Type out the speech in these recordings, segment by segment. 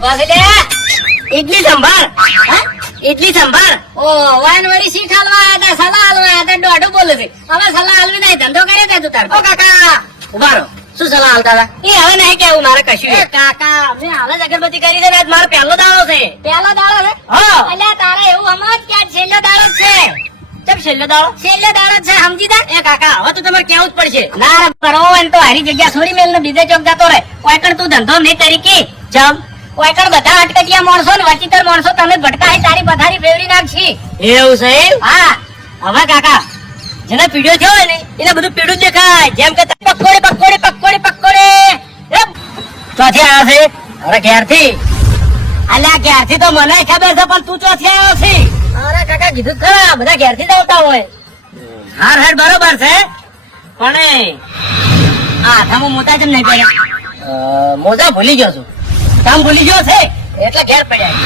પાસે લે ઇડલી સંભાર ઇડલી સંભાર ઓ વાન વળી શી ખાલવા આયા તા સલાહ હાલવા આયા તા દોઢું બોલે છે હવે સલાહ હાલવી નહીં ધંધો કરે તે તું તાર ઓ કાકા ઉભા રહો શું સલાહ હાલતા હતા એ હવે નહીં કેવું મારે કશું એ કાકા મેં હાલ જ અગરબત્તી કરી છે ને આજ મારો પહેલો દાડો છે પહેલો દાડો છે હા અલ્યા તારે એવું હમણાં કે આજ છેલ્લો દાડો જ છે કેમ છેલ્લો દાડો છે સમજી તા એ કાકા હવે તો તમારે કેવું જ પડશે ના કરો એમ તો હારી જગ્યા છોડી મેલ ને બીજે ચોક જતો રહે ઓયકણ તું ધંધો નહીં કરી કે જમ ઓયકણ બધા અટકટિયા માણસો ને વચિતર માણસો તમે ભટકાઈ તારી પથારી ફેરવી નાખશી એવું છે હા હવે કાકા જેને પીડ્યો થયો હોય ને એને બધું પીડું જ દેખાય જેમ કે પકોડી પકોડી પકોડી પકોડી ચોથી આવ્યા છે અરે ઘેરથી અલ્યા ઘેરથી તો મને ખબર છે પણ તું ચોથી આવ્યો છે અરે કાકા કીધું ખરા બધા ઘેરથી જ આવતા હોય હાર હાર બરોબર છે પણ હાથામાં મોટા જેમ નહીં પડ્યા મોજા ભૂલી ગયો છું કામ ભૂલી ગયો છે એટલે ઘેર પડ્યા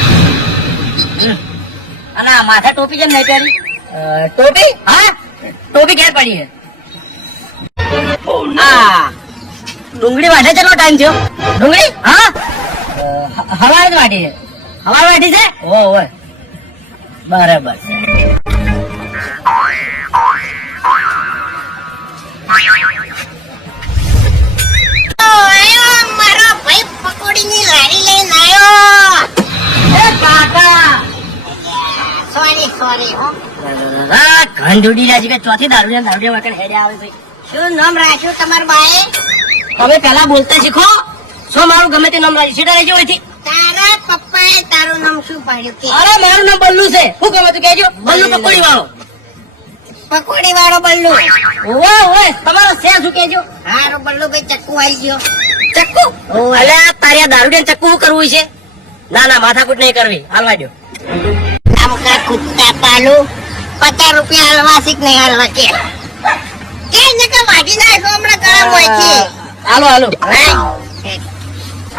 અને માથે ટોપી જેમ નહીં પહેરી ટોપી હા ટોપી ઘેર પડી છે ડુંગળી વાટે કેટલો ટાઈમ થયો ડુંગળી હા હવાર જ વાટી છે હવાર વાટી છે ઓય બરાબર છે મારો ભાઈ પકોડી ની લારી લઈને આવ્યો એ કાકા સોરી હો ઘંટડી રાજી કે ચોથી દારૂડિયા વગર હેડે આવે છે શું નામ રાખ્યું તમાર બાએ તમે પેલા બોલતા શીખો શું મારું ગમે તે નામ રાજી સીધા રહેજો અહીંથી તારા પપ્પાએ તારું નામ શું પાડ્યું કે અરે મારું નામ બલ્લુ છે શું ગમે તું કહેજો બલ્લુ પકોડી વાળો પકોડી વાળો બલ્લુ ઓય ઓય તમારો છે શું કહેજો હારો બલ્લુ ભાઈ ચક્કુ આવી ગયો ચક્કુ અલે તારી દારૂડિયા ચક્કુ શું કરવું છે ના ના માથાકૂટ નહીં કરવી હાલવા દો આમકા કુત્તા પાલુ 50 રૂપિયા હલવા શીખ નહીં હલવા કે નકા વાગી નાખો હમણાં ગરમ હોય છે હાલો હાલો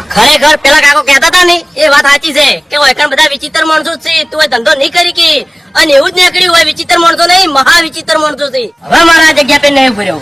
ખરેખર પેલા કાકો કહેતા હતા ને એ વાત સાચી છે કે ઓયકણ બધા વિચિત્ર માણસો છે તું એ ધંધો નહીં કરી કે અને એવું જ નીકળ્યું હોય વિચિત્ર માણસો નહીં મહા વિચિત્ર માણસો છે હવે મારા જગ્યા પે નહીં ભર્યો